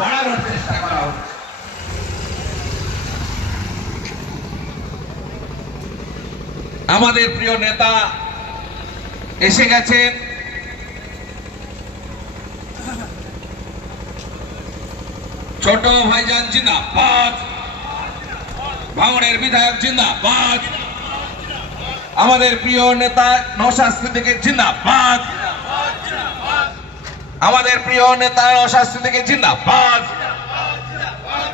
বাড়ানোর চেষ্টা করা হচ্ছে। আমাদের প্রিয় নেতা এসে গেছেন। ছোট ভাইজান জিন্দাবাদ, ভাঙড়ের বিধায়ক জিন্দাবাদ, আমাদের প্রিয় নেতা নওশাদ সিদ্দিকী জিন্দাবাদ, আমাদের প্রিয় নেতা নওশাদ সিদ্দিকী জিন্দাবাদ,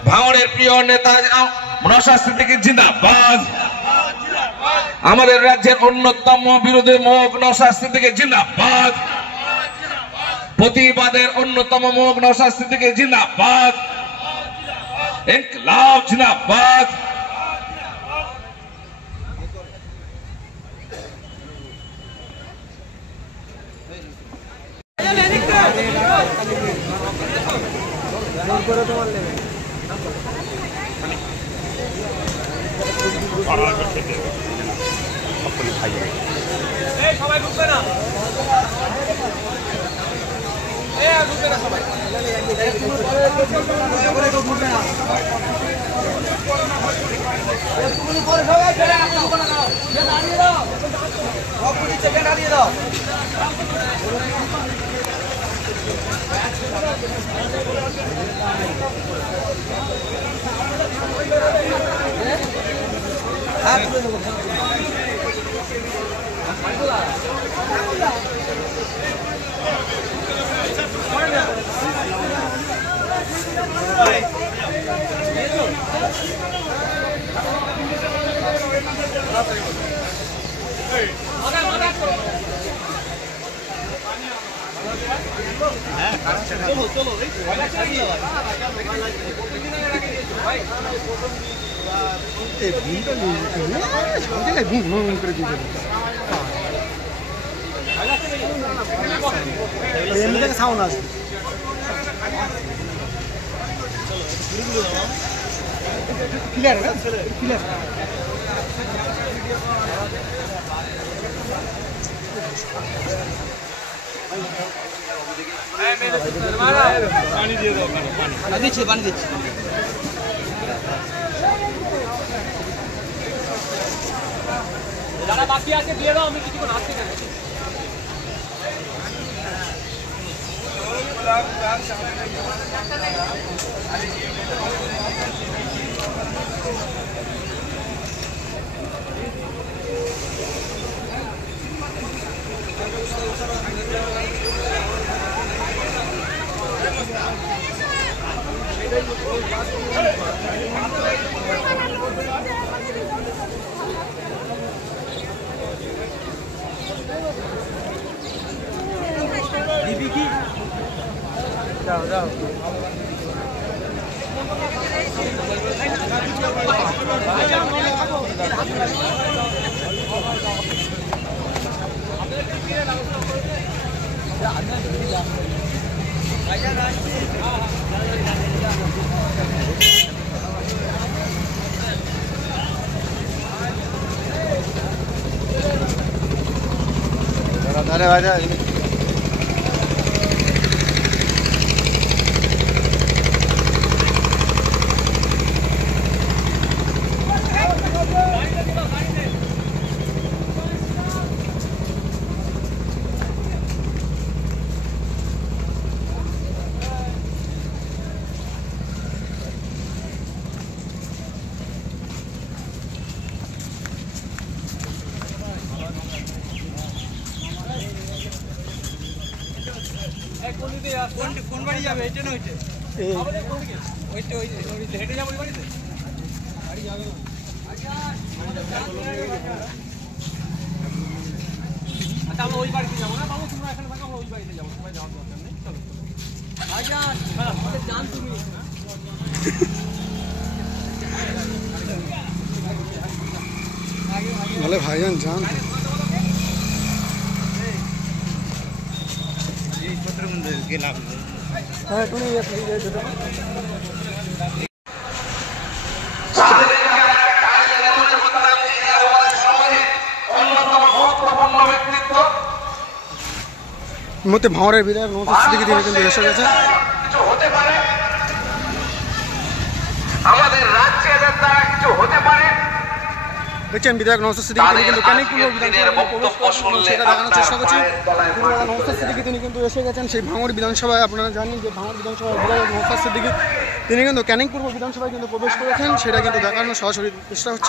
ভাঙড়ের প্রিয় নেতা নওশাদ সিদ্দিকী জিন্দাবাদ, আমাদের রাজ্যের অন্যতম বিরোধী মুখ নওশাদ সিদ্দিকী জিন্দাবাদ, প্রতিবাদের অন্যতম মুখ নওশাদ সিদ্দিকী জিন্দাবাদ, ইনকলাব জিন্দাবাদ। সবাই ঢুকবে না, ঢুকবে না সবাই, দাঁড়িয়ে দাও। চলো চলো সাউন্ড আছে। ক্লিয়ার ক্লিয়ার পানি দিয়ে দাও, পানি দিচ্ছি, পানি দিচ্ছি। যারা বাকি আছে দিয়ে দাও, আমি কিছুক্ষণ আসছি না। দিবি কি? যাও যাও। अरे भाई কোন বাড়ি যাবে? এটা না ওইটা, ওইটা ওইটা হেঁটে যাবো ওই বাড়িতে। বাড়ি যাবে না, আচ্ছা আমরা ওই বাড়িতে যাবো না বাবু, তোমরা এখানে থাকো, আমরা ওই বাড়িতে যাবো, সবাই যাওয়ার দরকার নেই। চলো ভাইজান, জান তুমি বলে ভাইজান জান গেলাম। হ্যাঁ তুমি মতে ভাঙড়ের বিধায়ক নওশাদ সিদ্দিকী কিন্তু এসে গেছে। আমাদের রাজ্যে এদের দ্বারা কিছু হতে পারে। দেখছেন বিধায়ক নওশাদ সিদ্দিকী তিনি কিন্তু ক্যানিং পূর্ব বিধানসভায় প্রবেশ করেছেন, সেটা দেখানোর চেষ্টা করছি। নওশাদ সিদ্দিকী তিনি কিন্তু এসে গেছেন সেই ভাঙড় বিধানসভায়। আপনারা জানেন যে ভাঙড় বিধানসভার বিধায়ক নওশাদ সিদ্দিকী তিনি কিন্তু ক্যানিং পূর্ব বিধানসভায় কিন্তু প্রবেশ করেছেন, সেটা কিন্তু দেখানোর সরাসরি চেষ্টা হচ্ছে।